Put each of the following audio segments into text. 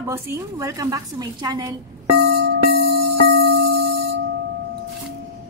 mga bossing, welcome back to my channel.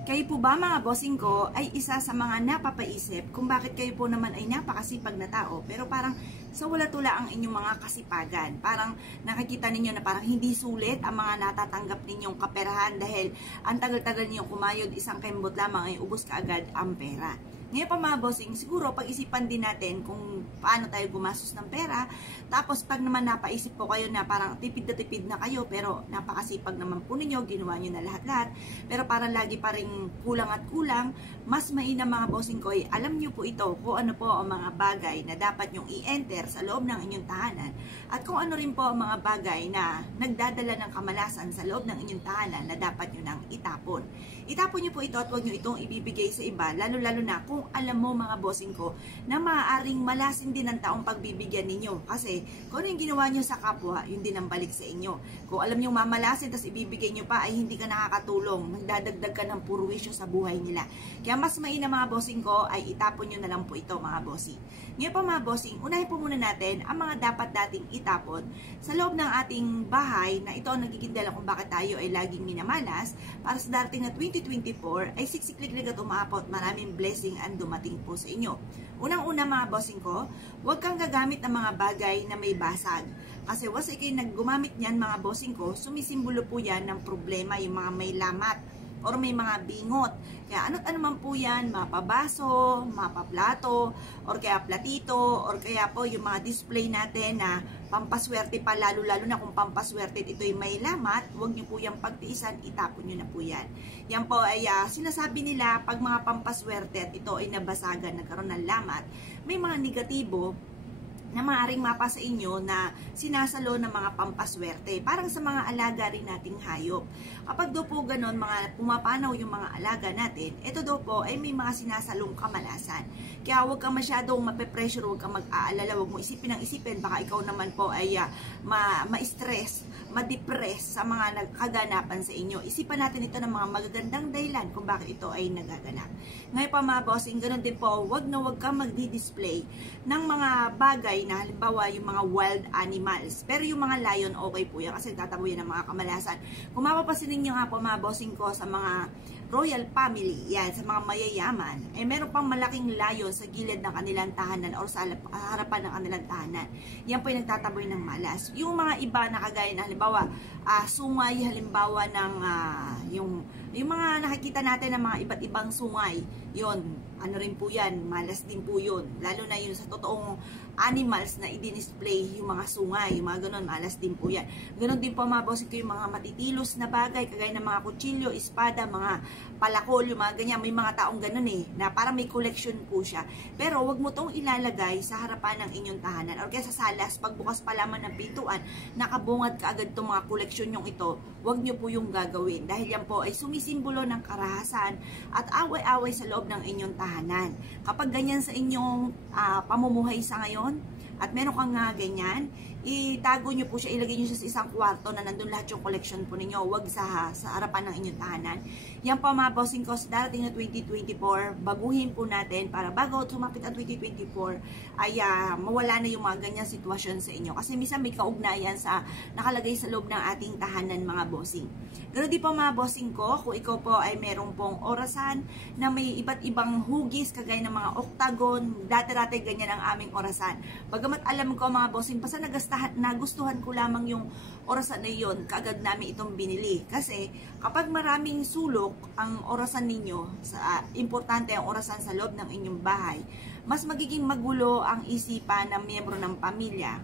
Kayo po ba mga bossing ko ay isa sa mga napapaisip kung bakit kayo po naman ay napakasipag na tao pero parang sa wala tula ang inyong mga kasipagan. Parang nakikita ninyo na parang hindi sulit ang mga natatanggap ninyong kaperahan dahil ang tagal-tagal ninyong kumayod, isang kembot lamang ay ubos kaagad ang pera. Ngayon pa mga bossing, siguro pag-isipan din natin kung paano tayo gumastos ng pera. Tapos pag naman napaisip po kayo na parang tipid na kayo pero napakasipag naman po ninyo, ginawa nyo na lahat-lahat. Pero parang lagi pa rin kulang at kulang, mas mainam mga bossing ko ay alam nyo po ito kung ano po ang mga bagay na dapat nyong i-enter sa loob ng inyong tahanan. At kung ano rin po ang mga bagay na nagdadala ng kamalasan sa loob ng inyong tahanan na dapat nyo nang itapon. Itapon nyo po ito at huwag nyo itong ibibigay sa iba, lalo-lalo na kung alam mo mga bossing ko na maaaring malasin din ang taong pagbibigyan ninyo. Kasi kung ano yung ginawa nyo sa kapwa, yun din ang balik sa inyo. Kung alam nyo mamalasin tapos ibibigay nyo pa ay hindi ka nakakatulong, magdadagdag ka ng purwisyo sa buhay nila. Kaya mas mainam mga bossing ko ay itapon nyo na lang po ito mga bossing. Ngayon pa mga bossing, unahin po muna natin ang mga dapat dating itapon sa loob ng ating bahay na ito ang nagiging dahilan kung bakit tayo ay laging minamalas para sa darating na 2024 ay siksiklik at umaapot maraming blessing and dumating po sa inyo. Unang-una mga bossing ko, huwag kang gagamit ng mga bagay na may basag. Kasi once kayo naggumamit niyan mga bossing ko, sumisimbolo po yan ng problema, yung mga may lamat or may mga bingot. Kaya ano't ano man po yan, mapabaso, mapaplato, or kaya platito, or kaya po yung mga display natin na pampaswerte pa, lalo-lalo na kung pampaswerte ito'y may lamat, huwag nyo po yung pagtiisan, itapon nyo na po yan. Yan po ay sinasabi nila, pag mga pampaswerte at ito ay nabasagan, nagkaroon ng lamat, may mga negatibo na maaaring mapa sa inyo na sinasalo ng mga pampaswerte. Parang sa mga alaga rin nating hayop. Kapag daw po ganon, mga pumapanaw yung mga alaga natin, ito daw po ay may mga sinasalong kamalasan. Kaya huwag kang masyadong mape-pressure, huwag kang mag-aalala, huwag mo isipin ang isipin, baka ikaw naman po ay ma-stress, ma-depress sa mga nagkaganapan sa inyo. Isipan natin ito ng mga magagandang dahilan kung bakit ito ay nagaganap. Ngayon pa mga bossing, ganon din po, huwag na huwag kang magdi-display ng mga bagay na halimbawa yung mga wild animals. Pero yung mga lion, okay po yan kasi tatabo yan ng mga kamalasan. Kung mapapasin ninyo nga po mga bossing ko sa mga royal family, yan, sa mga mayayaman, eh meron pang malaking lion sa gilid ng kanilang tahanan or sa harapan ng kanilang tahanan. Yan po yung nagtataboy ng malas. Yung mga iba na kagaya na halimbawa, sungay, halimbawa ng yung mga nakikita natin ng mga iba't ibang sungay, yun, ano rin po yan, malas din po yun. Lalo na yun sa totoong animals na i-display yung mga sungay, yung mga ganun, malas din po yan. Ganun din po mga bossing ko yung mga matitilos na bagay, kagaya ng mga kutsilyo, espada, mga palakol, yung mga ganyan. May mga taong ganun na parang may collection po siya. Pero wag mo tong ilalagay sa harapan ng inyong tahanan or kaya sa salas, pagbukas pa lamang ng pintuan, nakabungad ka agad itong mga collection yung ito, wag nyo po yung gagawin. Dahil yan po ay sumisimbolo ng karahasan at away-away sa loob ng inyong tahanan. Kapag ganyan sa inyong pamumuhay sa ngayon, at meron kang ganyan, itago nyo po siya, ilagay nyo siya sa isang kwarto na nandun lahat yung collection po ninyo, wag sa harapan ng inyong tahanan. Yan po mga bossing ko, sa darating na 2024, baguhin po natin para bago sumapit ang 2024, ay mawala na yung mga ganyang sitwasyon sa inyo. Kasi minsan may kaugnayan sa nakalagay sa loob ng ating tahanan mga bossing. Ganoon din po mga bossing ko, kung ikaw po ay meron pong orasan na may iba't ibang hugis, kagaya ng mga octagon, dati-dati ganyan ang aming orasan. Bagamat alam ko mga bossing, basta nagustuhan ko lamang yung orasan na yun, kaagad namin itong binili. Kasi kapag maraming sulok ang orasan ninyo, importante ang orasan sa loob ng inyong bahay, mas magiging magulo ang isipan ng miyembro ng pamilya.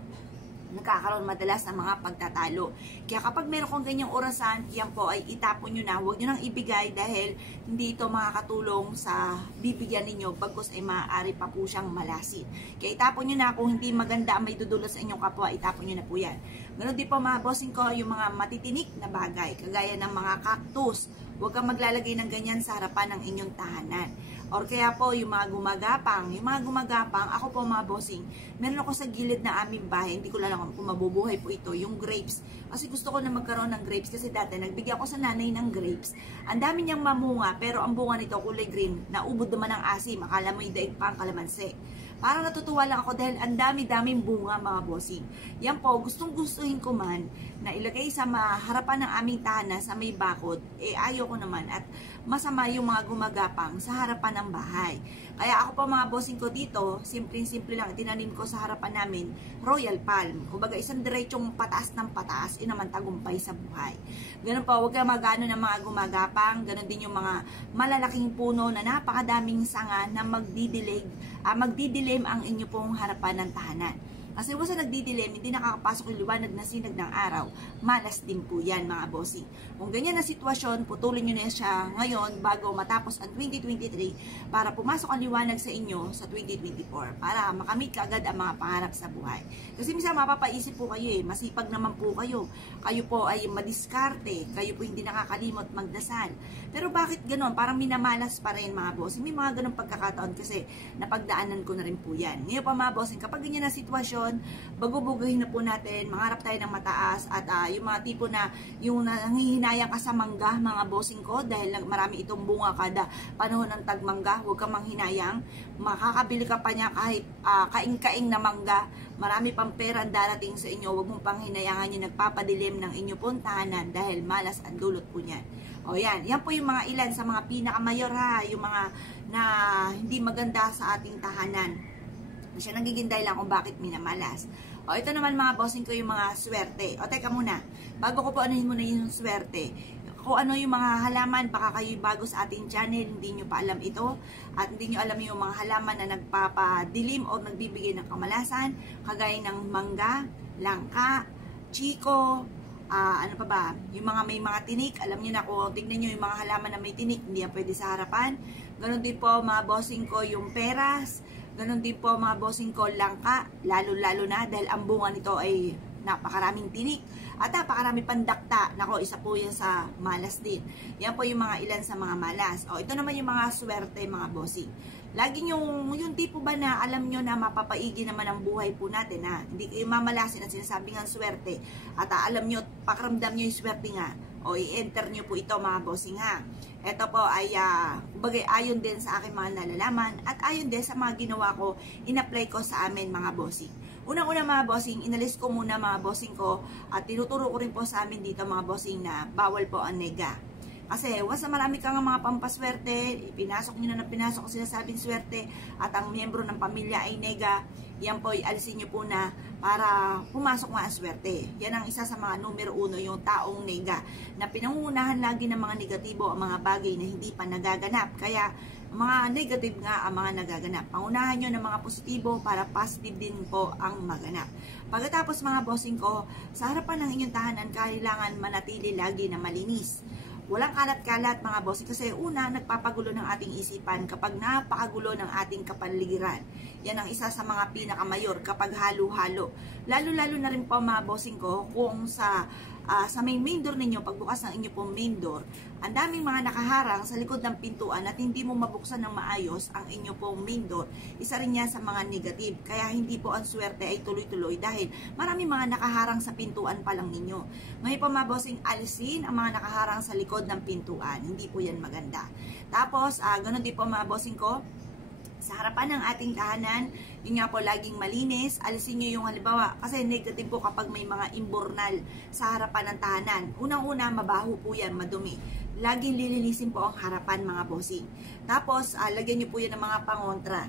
Nagkakaroon madalas ng mga pagtatalo. Kaya kapag meron kong ganyang orasan, yan po ay itapon nyo na. Huwag nyo nang ibigay dahil hindi ito makakatulong sa bibigyan ninyo bagkus ay maaari pa po siyang malasin. Kaya itapon nyo na. Kung hindi maganda may dudulot sa inyong kapwa, itapon nyo na po yan. Ganun din po mga bossing ko, yung mga matitinik na bagay, kagaya ng mga cactus. Huwag kang maglalagay ng ganyan sa harapan ng inyong tahanan. Or kaya po, yung mga gumagapang. Yung mga gumagapang, ako po mga bossing, meron ako sa gilid na aming bahay, hindi ko lang kung mabubuhay po ito, yung grapes. Kasi gusto ko na magkaroon ng grapes kasi dati nagbigyan ako sa nanay ng grapes. Ang dami niyang mamunga, pero ang bunga nito kulay green, naubod naman ng asim, akala mo yung daig pa ang kalamansi. Parang natutuwa lang ako dahil ang dami-daming bunga mga bossing. Yan po, gustong-gustuhin ko man na ilagay sa harapan ng aming tahanan sa may bakod, ayaw ko naman at masama yung mga gumagapang sa harapan ng bahay. Kaya ako po mga bossing ko dito, simpleng-simple lang, tinanim ko sa harapan namin, Royal Palm. Kumbaga isang diretsong pataas ng pataas, naman tagumpay sa buhay. Ganun po, huwag ka magano ng mga gumagapang, ganun din yung mga malalaking puno na napakadaming sanga na magdidilim ang inyo pong harapan ng tahanan. Kasi once na nagdidilim, hindi nakakapasok yung liwanag na sinag ng araw, malas din po yan mga bossing. Kung ganyan na sitwasyon, putulin nyo na siya ngayon bago matapos ang 2023 para pumasok ang liwanag sa inyo sa 2024 para makamit kaagad ang mga pangarap sa buhay. Kasi minsan mapapaisip po kayo masipag naman po kayo. Kayo po ay madiskarte, kayo po hindi nakakalimot magdasal. Pero bakit ganon? Parang minamalas pa rin mga bossing. May mga ganong pagkakataon kasi napagdaanan ko na rin po yan. Ngayon pa mga bossing, kapag ganyan na sitwasyon, bagubugahin na po natin, mangarap tayo ng mataas at yung mga tipo na yung nangihinayang ka sa mangga mga bossing ko dahil marami itong bunga kada panahon ng tagmangga, huwag kang manghinayang, makakabili ka pa niya kahit kaing-kaing na mangga, marami pang pera ang darating sa inyo, huwag mong panghinayangan yung nagpapadilim ng inyo pong tahanan dahil malas ang dulot po niyan. O yan po yung mga ilan sa mga pinakamayor yung mga na hindi maganda sa ating tahanan. Siya nagiging dahilan kung bakit minamalas. O ito naman mga bossing ko yung mga swerte. O teka muna, bago ko po anuhin muna yung swerte, kung ano yung mga halaman, baka kayo bago sa ating channel, hindi nyo pa alam ito, at hindi nyo alam yung mga halaman na nagpapadilim o nagbibigay ng kamalasan, kagaya ng mangga, langka, chiko, ano pa ba, yung mga may mga tinik, alam nyo na kung tignan nyo yung mga halaman na may tinik, hindi yan pwede sa harapan. Ganon din po mga bossing ko yung peras, ganon din po mga bossing ko langka, lalo-lalo na dahil ang bunga nito ay napakaraming tinik at napakarami pandakta. Nako, isa po yan sa malas din. Yan po yung mga ilan sa mga malas. O ito naman yung mga swerte mga bossing. Lagi yung tipo ba na alam nyo na mapapaigi naman ang buhay po natin hindi kayo mamalasin at sinasabi nga swerte at alam nyo, pakiramdam nyo yung swerte nga o i-enter nyo po ito mga bossing Ito po ay bagay ayon din sa aking mga nalalaman at ayon din sa mga ginawa ko, in-apply ko sa amin mga bossing. Unang-una mga bossing, inalis ko muna mga bossing ko at tinuturo ko rin po sa amin dito mga bossing na bawal po ang nega. Kasi once na marami kang mga pampaswerte, pinasok nyo na pinasok ko sinasabing swerte at ang miyembro ng pamilya ay nega, yan po alisin nyo po na para pumasok nga ang swerte. Yan ang isa sa mga numero 1, yung taong nega, na pinangungunahan lagi ng mga negatibo ang mga bagay na hindi pa nagaganap. Kaya mga negative nga ang mga nagaganap. Pangunahan nyo ng mga positibo para positive din po ang maganap. Pagkatapos mga bossing ko, sa harapan ng inyong tahanan, kailangan manatili lagi na malinis. Walang kalat-kalat mga bossing kasi una, nagpapagulo ng ating isipan kapag napakagulo ng ating kapaligiran. Yan ang isa sa mga pinakamayor kapag halo-halo. Lalo-lalo na rin po mga bossing ko kung sa main door ninyo, pagbukas ng inyo pong main door, ang daming mga nakaharang sa likod ng pintuan at hindi mo mabuksan ng maayos ang inyo pong main door. Isa rin yan sa mga negative. Kaya hindi po ang swerte ay tuloy-tuloy dahil maraming mga nakaharang sa pintuan pa lang ninyo. Ngayon po mga bossing, alisin ang mga nakaharang sa likod ng pintuan. Hindi po yan maganda. Tapos, ganun din po mga bossing ko, sa harapan ng ating tahanan, yun nga po, laging malinis. Alisin nyo yung halimbawa, kasi negative po kapag may mga imbornal sa harapan ng tahanan. Unang-una, mabaho po yan, madumi. Laging lilinisin po ang harapan mga bossing. Tapos, lagyan nyo po yan ng mga pangontra.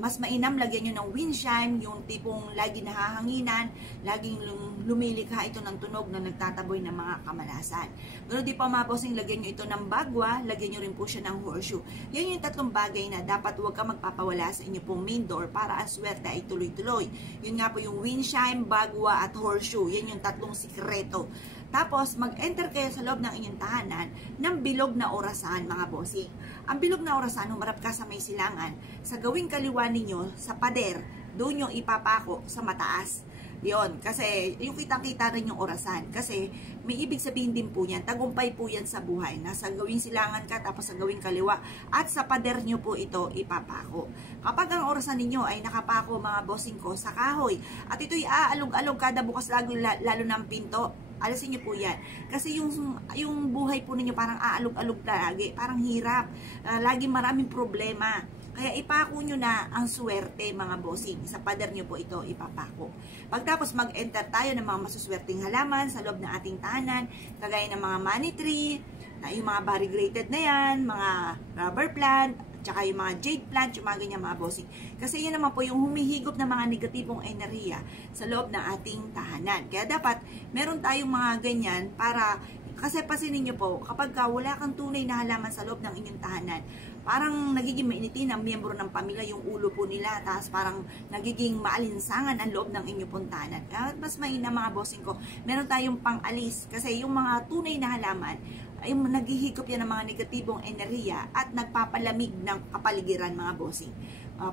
Mas mainam, lagyan nyo ng windchime, yung tipong lagi nahahanginan, laging lumilikha ito ng tunog na nagtataboy ng mga kamalasan. Ganoon din po mga bossing, lagyan nyo ito ng bagwa, lagyan nyo rin po siya ng horseshoe. Yan yung tatlong bagay na dapat huwag ka magpapawala sa inyo pong main door para ang swerte ay tuloy-tuloy. Yun nga po yung windchime, bagwa at horseshoe. Yan yung tatlong sikreto. Tapos, mag-enter kayo sa loob ng inyong tahanan ng bilog na orasan, mga bossing. Ang bilog na orasan, humarap ka sa may silangan, sa gawing kaliwa ninyo, sa pader, doon yung ipapako sa mataas. Yon, kasi yung kitang-kita rin yung orasan. Kasi may ibig sabihin din po yan, tagumpay po yan sa buhay. Nasa gawing silangan ka, tapos sa gawing kaliwa, at sa pader nyo po ito ipapako. Kapag ang orasan ninyo ay nakapako, mga bossing ko, sa kahoy, at ito'y aalog-alog kada bukas lalo ng pinto, alisin nyo po yan. Kasi yung buhay po ninyo parang aalog-alog lagi, parang hirap, lagi maraming problema. Kaya ipako nyo na ang swerte mga bossing. Sa pader nyo po ito ipapako. Pagtapos mag-enter tayo ng mga masuswerteng halaman sa loob ng ating tahanan, kagaya ng mga money tree, yung mga variegated na yan, mga rubber plant, tsaka yung mga jade plant, yung mga ganyan mga bossing. Kasi yan naman po yung humihigop ng mga negatibong enerhiya sa loob ng ating tahanan. Kaya dapat meron tayong mga ganyan para, kasi pasinin nyo po, kapag wala kang tunay na halaman sa loob ng inyong tahanan, parang nagiging mainitin ang miyembro ng pamilya yung ulo po nila, tapos parang nagiging maalinsangan ang loob ng inyong puntahanan. Kaya mas mahina mga bossing ko, meron tayong pang-alis kasi yung mga tunay na halaman ay naghihigop yan ng mga negatibong enerhiya at nagpapalamig ng kapaligiran mga bossing.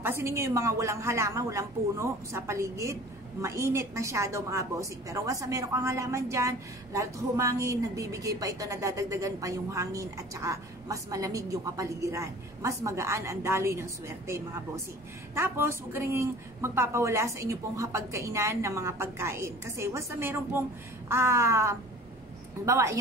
Pasinin nyo yung mga walang halaman, walang puno sa paligid, mainit masyado mga bossing. Pero once meron kang halaman dyan, lalo't humangin, nagbibigay pa ito, nadadagdagan pa yung hangin at saka mas malamig yung kapaligiran. Mas magaan ang daloy ng swerte mga bossing. Tapos, huwag ka rin magpapawala sa inyo pong hapagkainan ng mga pagkain. Kasi once meron pong bawa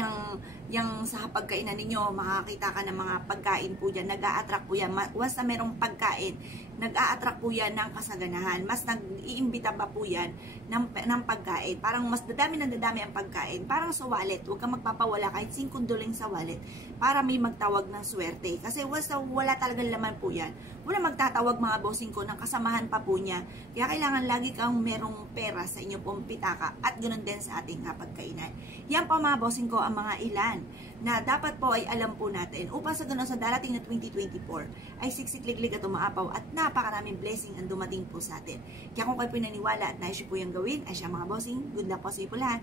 yung sa pagkainan ninyo, makakita ka ng mga pagkain po dyan, nag-a-attract po yan. Once na merong pagkain, nag-a-attract po yan ng kasaganahan. Mas nag-iimbita pa po yan ng pagkain. Parang mas dadami ang pagkain. Parang sa wallet, huwag kang magpapawala kahit 5 doling sa wallet para may magtawag ng swerte. Kasi once na wala talagang laman po yan, wala magtatawag mga bossing ko ng kasamahan pa po niya. Kaya kailangan lagi kang merong pera sa inyo pong pitaka at ganoon din sa ating pagkainan. Yan po mga bossing ko ang mga ilan na dapat po ay alam po natin upang sa ganoon sa darating na 2024 ay siksikliglig at umaapaw at napakaraming blessing ang dumating po sa atin. Kaya kung kayo pinaniwala at nais po yung gawin, ay siya mga bossing, good luck po sa iyo po lahat.